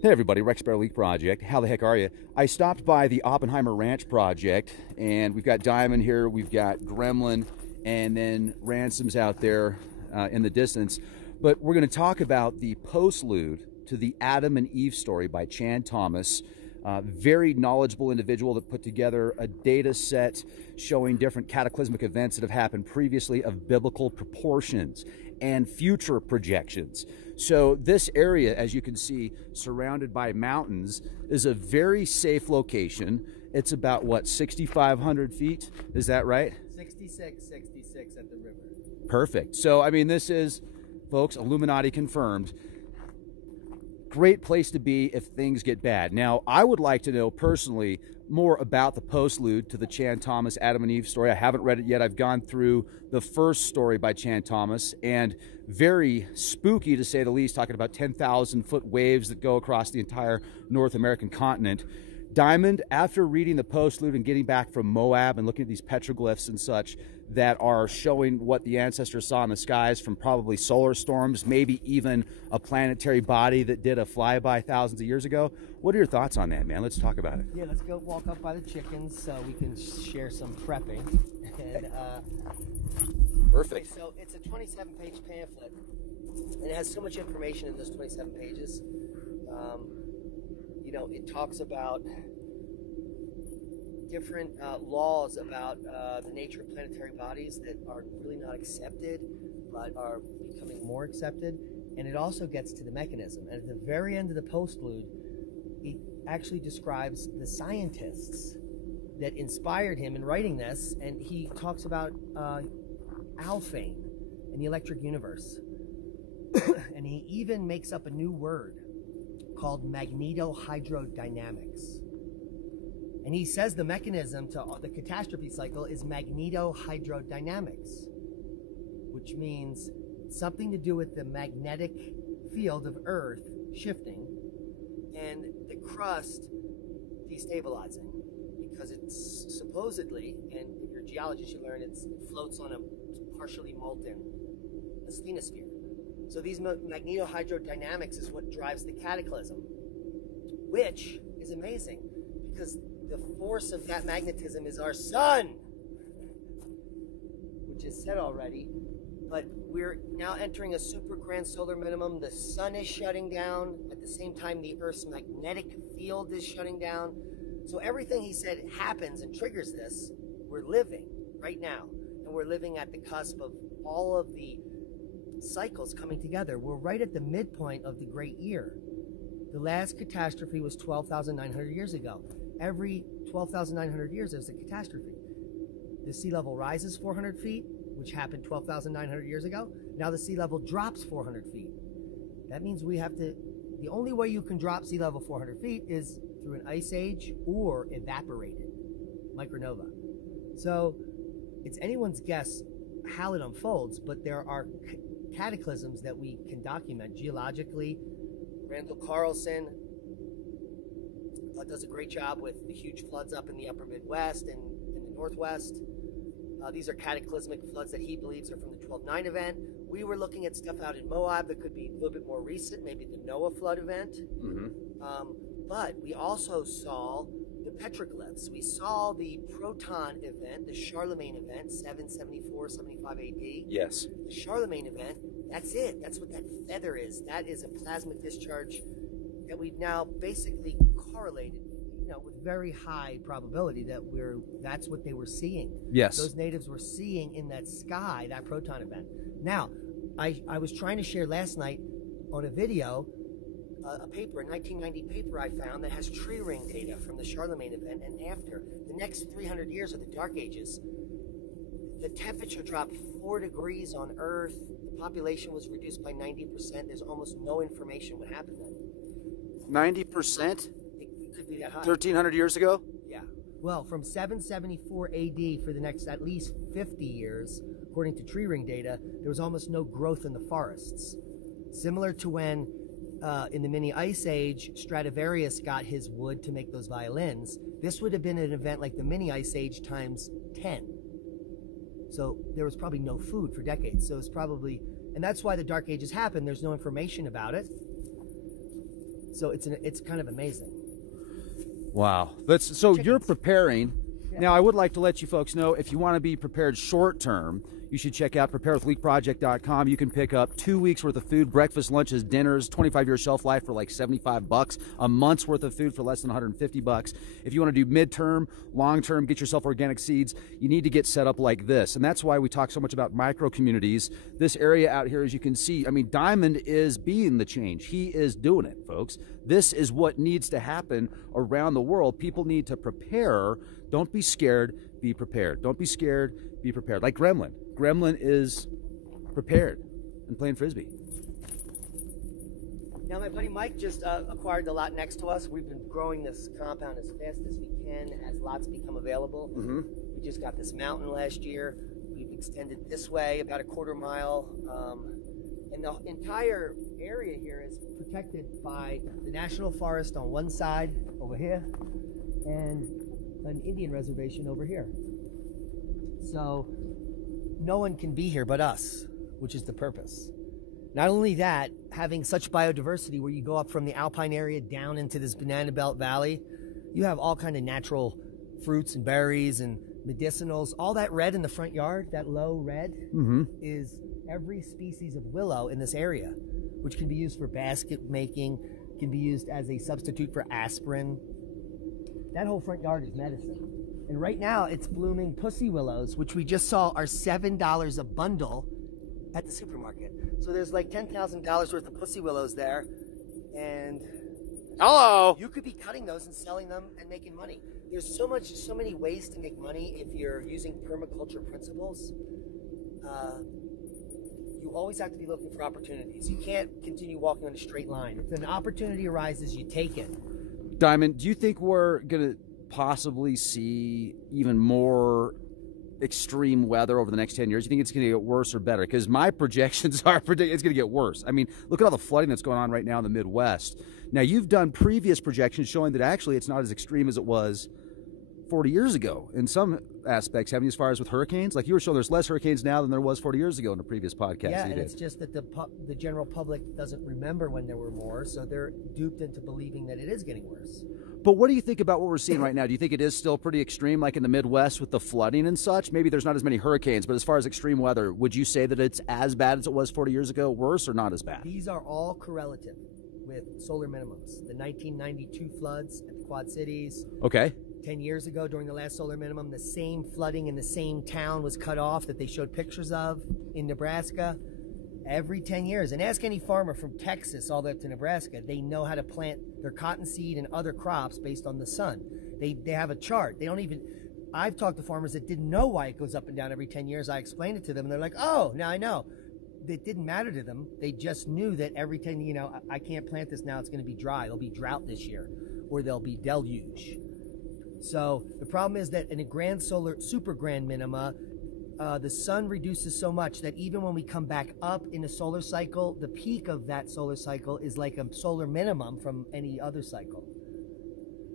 Hey everybody, Rex Bear Leak Project. How the heck are you? I stopped by the Oppenheimer Ranch Project, and we've got Diamond here, we've got Gremlin, and then Ransom's out there in the distance. But we're going to talk about the postlude to the Adam and Eve story by Chan Thomas. Very knowledgeable individual that put together a data set showing different cataclysmic events that have happened previously of biblical proportions and future projections. So this area, as you can see, surrounded by mountains, is a very safe location. It's about, what, 6,500 feet? Is that right? 66 at the river. Perfect. So, I mean, this is, folks, Illuminati confirmed. Great place to be if things get bad. Now, I would like to know personally more about the postlude to the Chan Thomas Adam and Eve story. I haven't read it yet. I've gone through the first story by Chan Thomas, and very spooky to say the least, talking about 10,000-foot waves that go across the entire North American continent. Diamond, after reading the postlude and getting back from Moab and looking at these petroglyphs and such that are showing what the ancestors saw in the skies from probably solar storms, maybe even a planetary body that did a flyby thousands of years ago, what are your thoughts on that, man? Let's talk about it. Yeah, let's go walk up by the chickens so we can share some prepping. And, Perfect. Okay, so it's a 27-page pamphlet, and it has so much information in those 27 pages. You know, it talks about different laws about the nature of planetary bodies that are really not accepted, but are becoming more accepted. And it also gets to the mechanism. And at the very end of the postlude, it actually describes the scientists that inspired him in writing this. And he talks about alpine and the electric universe. And he even makes up a new word called magnetohydrodynamics. And he says the mechanism to the catastrophe cycle is magnetohydrodynamics, which means something to do with the magnetic field of Earth shifting and the crust destabilizing, because it's supposedly, and if you're a geologist you learn, it floats on a partially molten asthenosphere. So these magnetohydrodynamics is what drives the cataclysm, which is amazing because the force of that magnetism is our sun, which is said already, but we're now entering a super grand solar minimum. The sun is shutting down. At the same time, the Earth's magnetic field is shutting down. So everything he said happens and triggers this. We're living right now, and we're living at the cusp of all of the cycles coming together. We're right at the midpoint of the Great Year. The last catastrophe was 12,900 years ago. Every 12,900 years there's a catastrophe. The sea level rises 400 feet, which happened 12,900 years ago. Now the sea level drops 400 feet. That means we have to, the only way you can drop sea level 400 feet is through an ice age or evaporated micronova. So it's anyone's guess how it unfolds, but there are cataclysms that we can document geologically. Randall Carlson does a great job with the huge floods up in the upper Midwest and in the Northwest. These are cataclysmic floods that he believes are from the 12/9 event. We were looking at stuff out in Moab that could be a little bit more recent, maybe the Noah flood event. But we also saw the petroglyphs. We saw the proton event, the Charlemagne event, 774, 75 AD. Yes. The Charlemagne event, that's it. That's what that feather is. That is a plasma discharge that we've now basically correlated, you know, with very high probability that that's what they were seeing. Yes. Those natives were seeing in that sky, that proton event. Now, I was trying to share last night on a video, a paper, a 1990 paper I found that has tree ring data from the Charlemagne event and after. The next 300 years are the Dark Ages. The temperature dropped 4 degrees on Earth. The population was reduced by 90%. There's almost no information what happened then. 90%? It could be that high. 1,300 years ago? Yeah. Well, from 774 AD for the next at least 50 years, according to tree ring data, there was almost no growth in the forests. Similar to when in the mini ice age, Stradivarius got his wood to make those violins. This would have been an event like the mini ice age times 10. So there was probably no food for decades. So it's probably, and that's why the Dark Ages happened. There's no information about it. So it's kind of amazing. Wow. So you're preparing. Yeah. Now, I would like to let you folks know, if you want to be prepared short term, you should check out preparewithleakproject.com. You can pick up 2 weeks worth of food, breakfast, lunches, dinners, 25-year shelf life for like $75, a month's worth of food for less than $150. If you want to do midterm, long-term, get yourself organic seeds, you need to get set up like this. And that's why we talk so much about micro communities. This area out here, as you can see, I mean, Diamond is being the change. He is doing it, folks. This is what needs to happen around the world. People need to prepare. Don't be scared, be prepared. Don't be scared, be prepared. Like Gremlin. Gremlin is prepared and playing Frisbee. Now, my buddy Mike just acquired the lot next to us. We've been growing this compound as fast as we can as lots become available. Mm-hmm. We just got this mountain last year. We've extended this way about a quarter mile. And the entire area here is protected by the National Forest on one side over here and an Indian reservation over here. So no one can be here but us, which is the purpose. Not only that, having such biodiversity where you go up from the alpine area down into this banana belt valley, you have all kind of natural fruits and berries and medicinals. All that red in the front yard, that low red, is every species of willow in this area, which can be used for basket making, can be used as a substitute for aspirin. That whole front yard is medicine. And right now it's blooming pussy willows, which we just saw are $7 a bundle at the supermarket. So there's like $10,000 worth of pussy willows there. And hello, you could be cutting those and selling them and making money. There's so many ways to make money if you're using permaculture principles. You always have to be looking for opportunities. You can't continue walking on a straight line. If an opportunity arises, you take it. Diamond, do you think we're going to possibly see even more extreme weather over the next 10 years? You think it's going to get worse or better? Because my projections are it's going to get worse. I mean, look at all the flooding that's going on right now in the Midwest. Now, you've done previous projections showing that actually it's not as extreme as it was 40 years ago in some aspects, haven't you, as far as with hurricanes? Like you were showing there's less hurricanes now than there was 40 years ago in a previous podcast. Yeah, and it's just that the general public doesn't remember when there were more, so they're duped into believing that it is getting worse. But what do you think about what we're seeing right now? Do you think it is still pretty extreme, like in the Midwest with the flooding and such? Maybe there's not as many hurricanes, but as far as extreme weather, would you say that it's as bad as it was 40 years ago, worse or not as bad? These are all correlative with solar minimums. The 1992 floods at the Quad Cities. Okay. 10 years ago during the last solar minimum, the same flooding in the same town was cut off that they showed pictures of in Nebraska. Every 10 years. And ask any farmer from Texas all the way up to Nebraska. They know how to plant their cottonseed and other crops based on the sun. They have a chart. They don't even... I've talked to farmers that didn't know why it goes up and down every 10 years. I explained it to them, and they're like, oh, now I know. It didn't matter to them. They just knew that every 10, I can't plant this now. It's going to be dry. There'll be drought this year, or there'll be deluge. So the problem is that in a grand solar, super grand minima, the sun reduces so much that even when we come back up in a solar cycle, the peak of that solar cycle is like a solar minimum from any other cycle.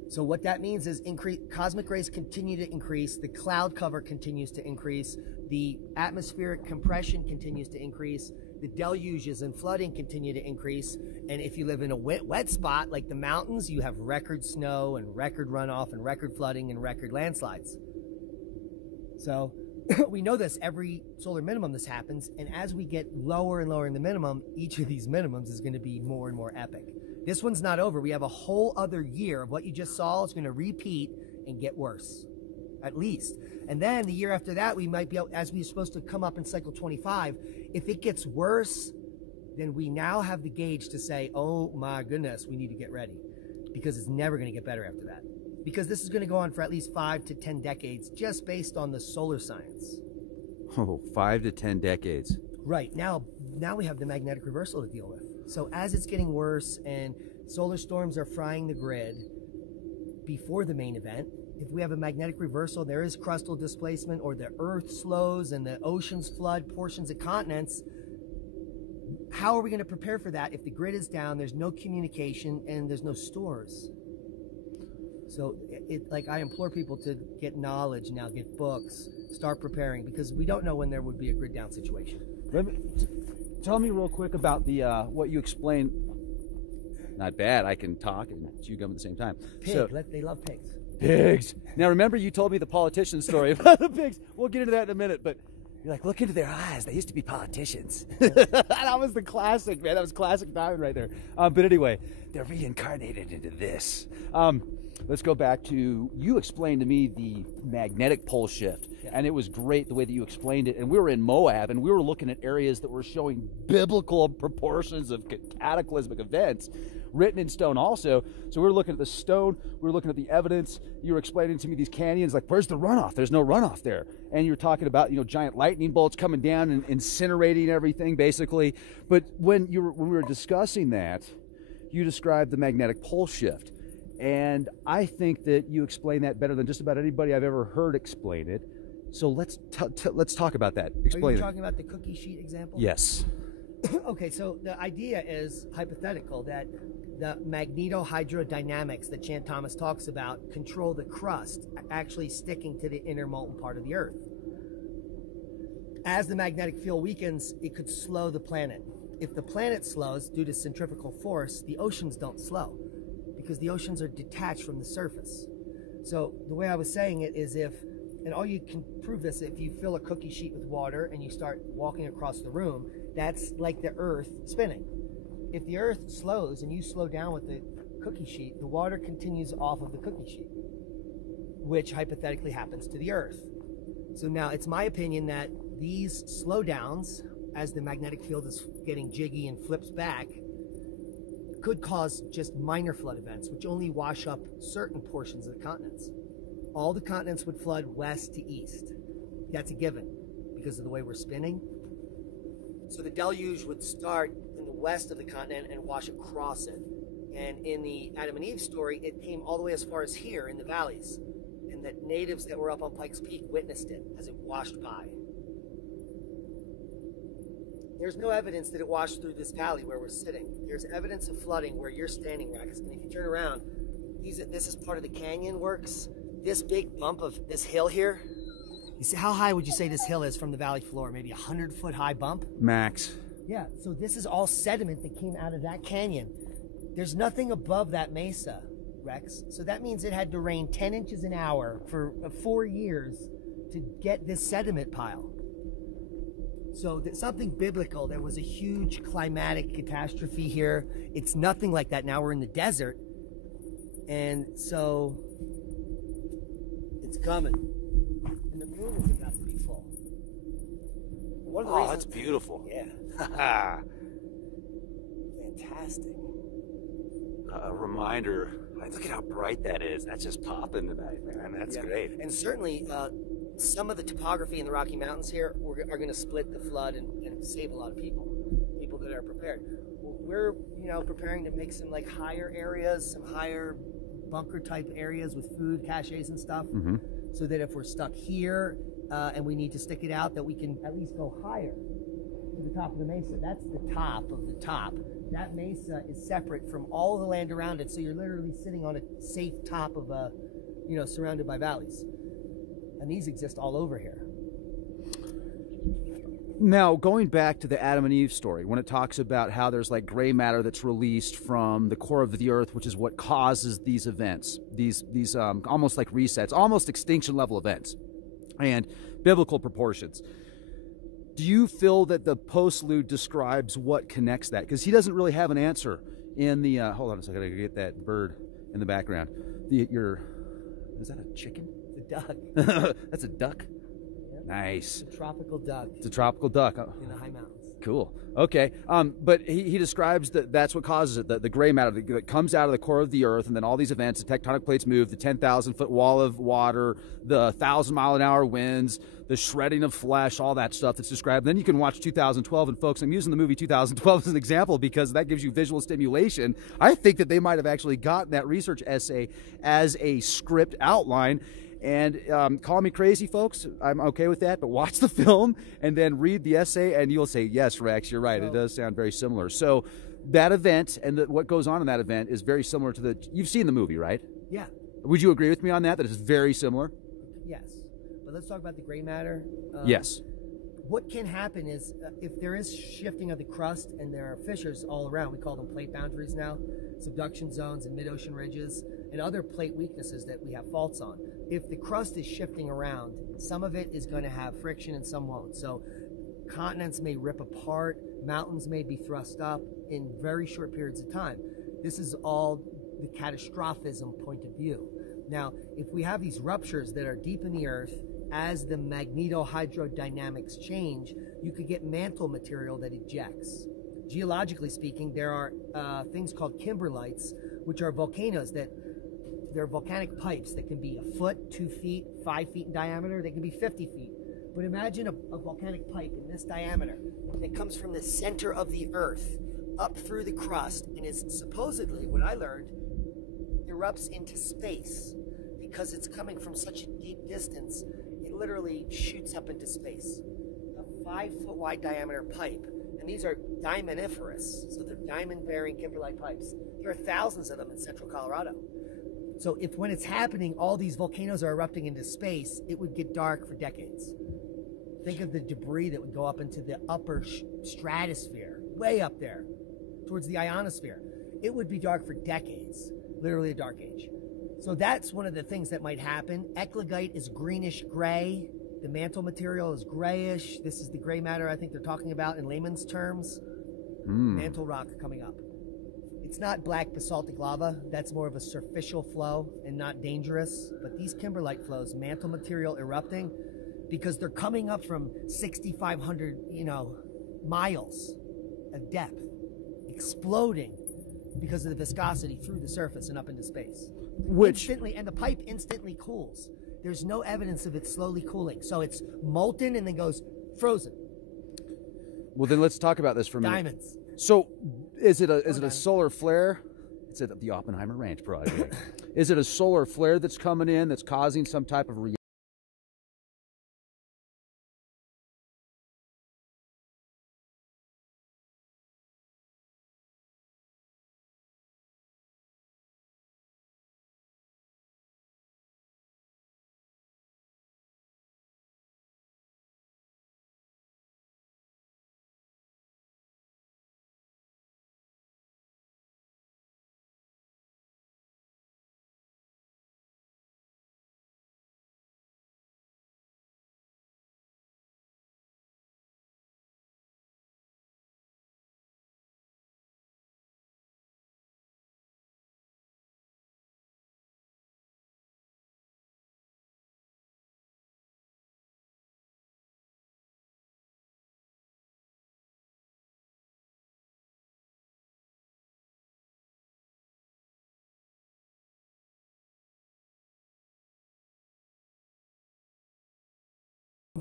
So what that means is cosmic rays continue to increase, the cloud cover continues to increase, the atmospheric compression continues to increase, the deluges and flooding continue to increase, and if you live in a wet spot like the mountains, you have record snow and record runoff and record flooding and record landslides. So we know this every solar minimum this happens, and as we get lower and lower in the minimum, each of these minimums is going to be more and more epic. This one's not over. We have a whole other year of what you just saw is going to repeat and get worse, at least. And then the year after that, we might be able, as we're supposed to come up in cycle 25, if it gets worse, then we now have the gauge to say, oh my goodness, we need to get ready, because it's never going to get better after that. Because this is going to go on for at least 5 to 10 decades just based on the solar science. Oh, 5 to 10 decades. Right. Now we have the magnetic reversal to deal with. So as it's getting worse and solar storms are frying the grid before the main event, if we have a magnetic reversal, there is crustal displacement, or the earth slows and the oceans flood portions of continents, how are we going to prepare for that if the grid is down, there's no communication, and there's no stores? So I implore people to get knowledge now, get books, start preparing, because we don't know when there would be a grid down situation. Tell me real quick about the what you explained. Not bad. I can talk and chew gum at the same time. They love pigs. Pigs. Now, remember you told me the politician story about the pigs. We'll get into that in a minute, but you're like, look into their eyes. They used to be politicians. That was the classic, man. That was classic diamond right there. But anyway, they're reincarnated into this. Let's go back to, you explained to me the magnetic pole shift, and it was great the way that you explained it. And we were in Moab, and we were looking at areas that were showing biblical proportions of cataclysmic events written in stone also. So we were looking at the stone, we were looking at the evidence. You were explaining to me these canyons, like, where's the runoff? There's no runoff there. And you were talking about, giant lightning bolts coming down and incinerating everything, basically. But when we were discussing that, you described the magnetic pole shift. And I think that you explain that better than just about anybody I've ever heard explain it. So let's talk about that. Explain Are you talking about the cookie sheet example? Yes. Okay, so the idea is hypothetical that the magnetohydrodynamics that Chan Thomas talks about control the crust actually sticking to the inner molten part of the Earth. As the magnetic field weakens, it could slow the planet. If the planet slows due to centrifugal force, the oceans don't slow because the oceans are detached from the surface. So the way I was saying it is and all you can prove this, if you fill a cookie sheet with water and you start walking across the room, that's like the Earth spinning. If the Earth slows and you slow down with the cookie sheet, the water continues off of the cookie sheet, which hypothetically happens to the Earth. So now it's my opinion that these slowdowns, as the magnetic field is getting jiggy and flips back, could cause just minor flood events, which only wash up certain portions of the continents. All the continents would flood west to east. That's a given because of the way we're spinning. So the deluge would start in the west of the continent and wash across it. And in the Adam and Eve story, it came all the way as far as here in the valleys. And the natives that were up on Pikes Peak witnessed it as it washed by. There's no evidence that it washed through this valley where we're sitting. There's evidence of flooding where you're standing, Rex. And if you turn around, this is part of the canyon works. This big bump of this hill here, you see, how high would you say this hill is from the valley floor? Maybe 100-foot high bump? Max. Yeah, so this is all sediment that came out of that canyon. There's nothing above that mesa, Rex. So that means it had to rain 10 inches an hour for 4 years to get this sediment pile. So that's something biblical. There was a huge climatic catastrophe here. It's nothing like that. Now we're in the desert. And so it's coming. And the moon is about to be full. One of the reasons, that's beautiful. Yeah. Fantastic. A reminder. Look at how bright that is. That's just popping tonight, man. That's great. And certainly, some of the topography in the Rocky Mountains here are going to split the flood and save a lot of people that are prepared. We're, preparing to make some like higher areas, some higher bunker type areas with food caches and stuff, so that if we're stuck here and we need to stick it out, that we can at least go higher to the top of the mesa. That's the top of the top. That mesa is separate from all the land around it, so you're literally sitting on a safe top of a, surrounded by valleys. And these exist all over here. Now, going back to the Adam and Eve story, when it talks about how there's like gray matter that's released from the core of the earth, which is what causes these events, these almost like resets, almost extinction level events, and biblical proportions. Do you feel that the Postlude describes what connects that? Because he doesn't really have an answer in the, hold on a second, I gotta get that bird in the background. Is that a chicken? It's a duck. That's a duck? Yep. Nice. It's a tropical duck. It's a tropical duck. In the high mountains. Cool. Okay. But he describes that's what causes it, the gray matter that comes out of the core of the earth, and then all these events, the tectonic plates move, the 10,000-foot wall of water, the 1,000-mile-an-hour winds, the shredding of flesh, all that stuff that's described. Then you can watch 2012, and folks, I'm using the movie 2012 as an example because that gives you visual stimulation. I think that they might have actually gotten that research essay as a script outline. And call me crazy, folks. I'm okay with that. But watch the film and then read the essay, and you'll say, yes, Rex, you're right. It does sound very similar. So that event and what goes on in that event is very similar to you've seen the movie, right? Yeah. Would you agree with me on that it's very similar? Yes. But let's talk about the gray matter. Yes. what can happen is if there is shifting of the crust and there are fissures all around, we call them plate boundaries now, subduction zones and mid-ocean ridges, and other plate weaknesses that we have faults on. If the crust is shifting around, some of it is going to have friction and some won't. So continents may rip apart, mountains may be thrust up in very short periods of time. This is all the catastrophism point of view. Now, if we have these ruptures that are deep in the earth, as the magnetohydrodynamics change, you could get mantle material that ejects. Geologically speaking, there are things called kimberlites, which are volcanoes that they're volcanic pipes that can be a foot, 2 feet, 5 feet in diameter. They can be 50 feet. But imagine a volcanic pipe in this diameter that comes from the center of the earth up through the crust and is supposedly, what I learned, erupts into space because it's coming from such a deep distance. It literally shoots up into space. A 5-foot wide diameter pipe. And these are diamondiferous, so they're diamond-bearing kimberlite pipes. There are thousands of them in central Colorado. So if when it's happening, all these volcanoes are erupting into space, it would get dark for decades. Think of the debris that would go up into the upper stratosphere, way up there, towards the ionosphere. It would be dark for decades, literally a dark age. So that's one of the things that might happen. Eclogite is greenish gray. The mantle material is grayish. This is the gray matter I think they're talking about in layman's terms. Mantle rock coming up. It's not black basaltic lava. That's more of a superficial flow and not dangerous. But these kimberlite flows, mantle material erupting, because they're coming up from 6,500, miles of depth, exploding because of the viscosity through the surface and up into space. Instantly, and the pipe instantly cools. There's no evidence of it slowly cooling. So it's molten and then goes frozen. Well, then let's talk about this for a minute. Diamonds. So is it a solar flare? It's at the Oppenheimer Ranch Project. Is it a solar flare that's coming in that's causing some type of reaction?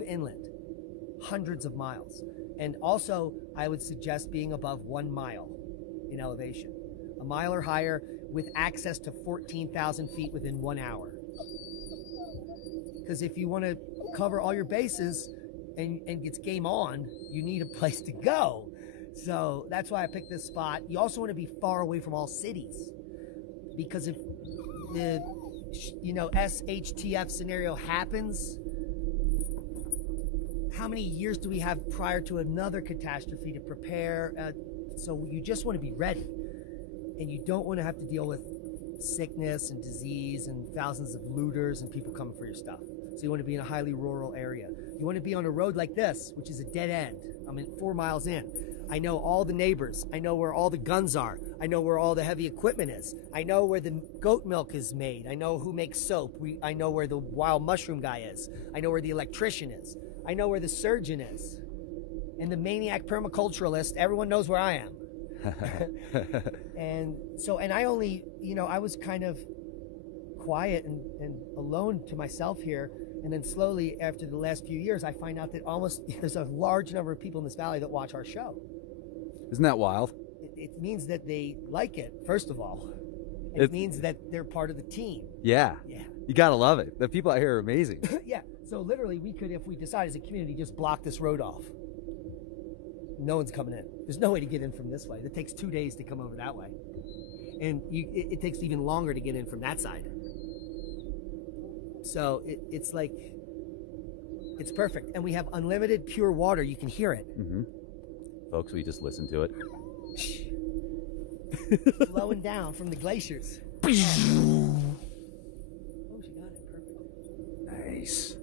Inland, hundreds of miles. And also, I would suggest being above 1 mile in elevation. A mile or higher with access to 14,000 feet within 1 hour. Because if you want to cover all your bases and it's game on, you need a place to go. So that's why I picked this spot. You also want to be far away from all cities. Because if the, SHTF scenario happens, how many years do we have prior to another catastrophe to prepare? So you just want to be ready. And you don't want to have to deal with sickness and disease and thousands of looters and people coming for your stuff. So you want to be in a highly rural area. You want to be on a road like this, which is a dead end. I'm 4 miles in. I know all the neighbors. I know where all the guns are. I know where all the heavy equipment is. I know where the goat milk is made. I know who makes soap. I know where the wild mushroom guy is. I know where the electrician is. I know where the surgeon is. And the maniac permaculturalist, everyone knows where I am. And I only, I was kind of quiet and alone to myself here. And then slowly, after the last few years, I find out that there's a large number of people in this valley that watch our show. Isn't that wild? It means that they like it, first of all. It means that they're part of the team. Yeah. Yeah. You gotta love it. The people out here are amazing. Yeah. So literally, we could, if we decide as a community, just block this road off. No one's coming in. There's no way to get in from this way. It takes 2 days to come over that way. And it takes even longer to get in from that side. So it's like, It's perfect. And we have unlimited pure water. You can hear it. Mm-hmm. Folks, we just listened to it. Flowing down from the glaciers. Oh, she got it. Perfect. Nice.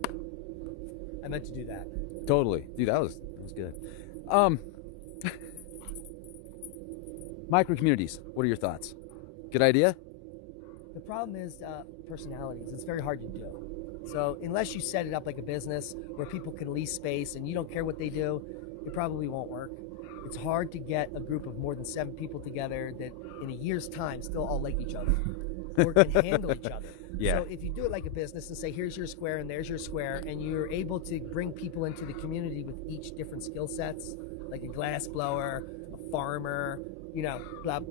I meant to do that. Totally. Dude, that was good. Micro communities. What are your thoughts? Good idea? The problem is personalities. It's very hard to do. So unless you set it up like a business where people can lease space and you don't care what they do, it probably won't work. It's hard to get a group of more than 7 people together that in a year's time still all like each other or can handle each other. Yeah. So if you do it like a business and say, here's your square and there's your square, and you're able to bring people into the community with each different skill sets, like a glass blower, a farmer, you know,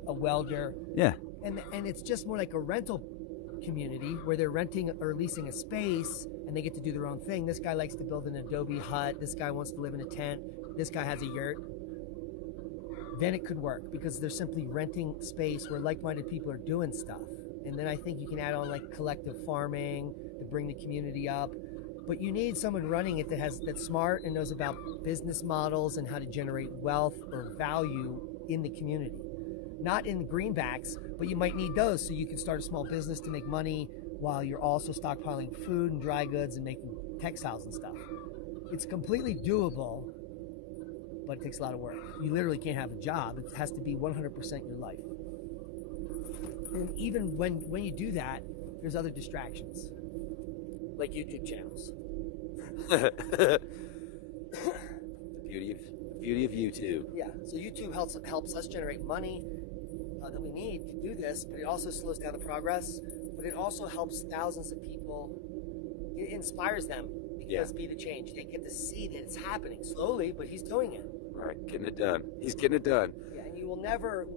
a welder. Yeah. And it's just more like a rental community where they're renting or leasing a space and they get to do their own thing. This guy likes to build an adobe hut. This guy wants to live in a tent. This guy has a yurt. Then it could work because they're simply renting space where like-minded people are doing stuff. And then I think you can add on like collective farming to bring the community up. But you need someone running it that's smart and knows about business models and how to generate wealth or value in the community. Not in the greenbacks, but you might need those so you can start a small business to make money while you're also stockpiling food and dry goods and making textiles and stuff. It's completely doable, but it takes a lot of work. You literally can't have a job. It has to be 100% your life. And even when you do that, there's other distractions, like YouTube channels. The beauty of YouTube. Yeah, so YouTube helps us generate money that we need to do this, but it also slows down the progress, but it also helps thousands of people. It inspires them because be the change. They get to see that it's happening slowly, but he's doing it. Right, getting it done. He's getting it done. Yeah, and you will never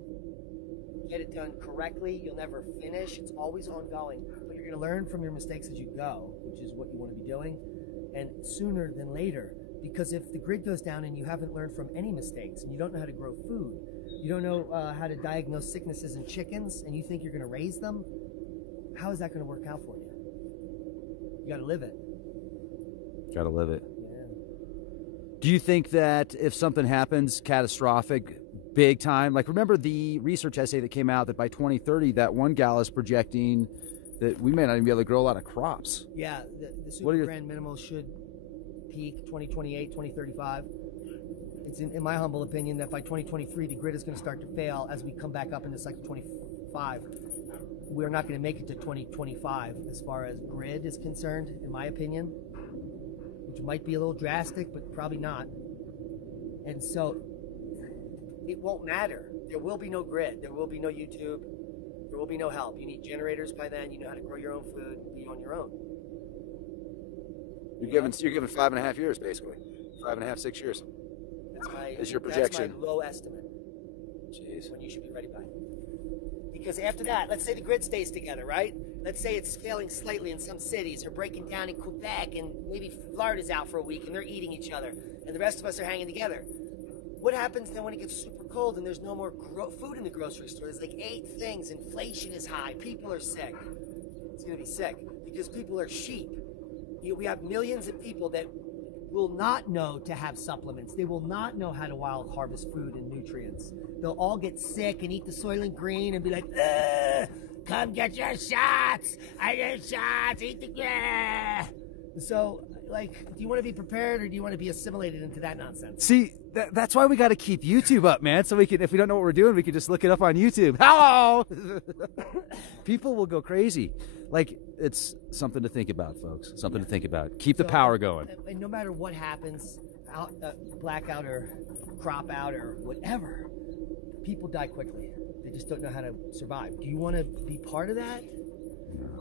get it done correctly. You'll never finish. It's always ongoing, but you're going to learn from your mistakes as you go, which is what you want to be doing, and sooner than later. Because if the grid goes down and you haven't learned from any mistakes and you don't know how to grow food, you don't know how to diagnose sicknesses in chickens, and you think you're going to raise them, how is that going to work out for you? You got to live it. Got to live it. Yeah. Do you think that if something happens catastrophic, big time, like remember the research essay that came out that by 2030, that one gal is projecting that we may not even be able to grow a lot of crops? Yeah, the super grand minimal should peak 2028, 2035. It's in my humble opinion that by 2023 the grid is going to start to fail as we come back up into cycle 25. We're not going to make it to 2025 as far as grid is concerned, in my opinion, which might be a little drastic, but probably not. And so it won't matter. There will be no grid. There will be no YouTube. There will be no help. You need generators by then. You know how to grow your own food. Be on your own. You're giving 5.5 years, basically. 5.5, 6 years. That's your projection. That's my low estimate. Jeez. When you should be ready by. Because after that, let's say the grid stays together, right? Let's say it's failing slightly in some cities, or breaking down in Quebec, and maybe Florida's out for a week, and they're eating each other, and the rest of us are hanging together. What happens then when it gets super cold and there's no more food in the grocery store? There's like 8 things. Inflation is high. People are sick. It's going to be sick because people are sheep. We have millions of people that will not know to have supplements. They will not know how to wild harvest food and nutrients. They'll all get sick and eat the Soylent Green and be like, come get your shots. I need shots. Eat the grass. So, like, do you want to be prepared or do you want to be assimilated into that nonsense? See, that's why we got to keep YouTube up, man. So we can, if we don't know what we're doing, we can just look it up on YouTube. Hello! People will go crazy. Like, it's something to think about, folks. Something to think about. Keep the power going. And no matter what happens, blackout or crop out or whatever, people die quickly. They just don't know how to survive. Do you want to be part of that?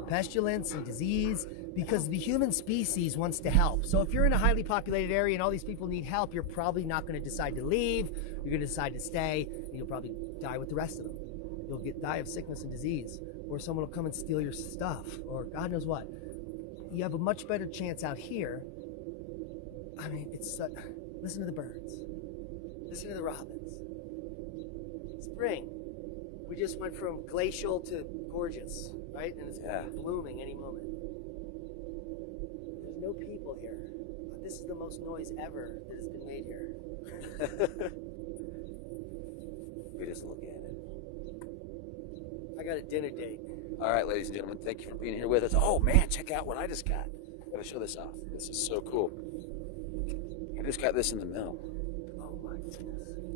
Pestilence and disease? Because the human species wants to help. So if you're in a highly populated area and all these people need help, you're probably not going to decide to leave. You're going to decide to stay, and you'll probably die with the rest of them. You'll die of sickness and disease, or someone will come and steal your stuff, or God knows what. You have a much better chance out here. I mean, it's listen to the birds. Listen to the robins. Spring. We just went from glacial to gorgeous, right? And it's blooming any moment. There's no people here. this is the most noise ever that has been made here. We just look at it. I got a dinner date. All right, ladies and gentlemen, thank you for being here with us. Oh man, check out what I just got. Gotta show this off. This is so cool. I just got this in the mail. Oh my goodness.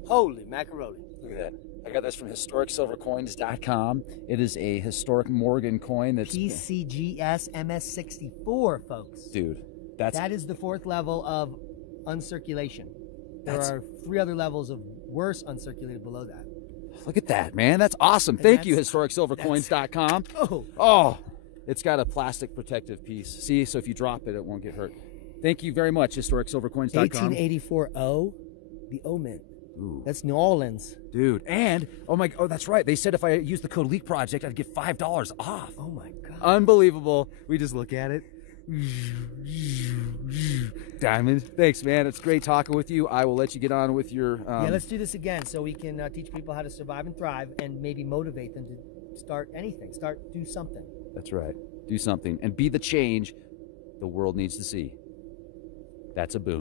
Holy macaroni. Look at that. I got this from historicsilvercoins.com. It is a historic Morgan coin that's PCGS MS64, folks. Dude, that is the 4th level of uncirculation. There are 3 other levels of worse uncirculated below that. Look at that, man. That's awesome. Thank you, historicsilvercoins.com. Oh, it's got a plastic protective piece. See, so if you drop it, it won't get hurt. Thank you very much, historicsilvercoins.com. 1884 O, the O Mint. Ooh. That's New Orleans. Dude, and, oh, that's right. They said if I use the code Leak Project, I'd get $5 off. Oh my God. Unbelievable. We just look at it. Diamond, thanks, man. It's great talking with you. I will let you get on with your... yeah, let's do this again so we can teach people how to survive and thrive and maybe motivate them to start anything. Do something. That's right. Do something. And be the change the world needs to see. That's a boom.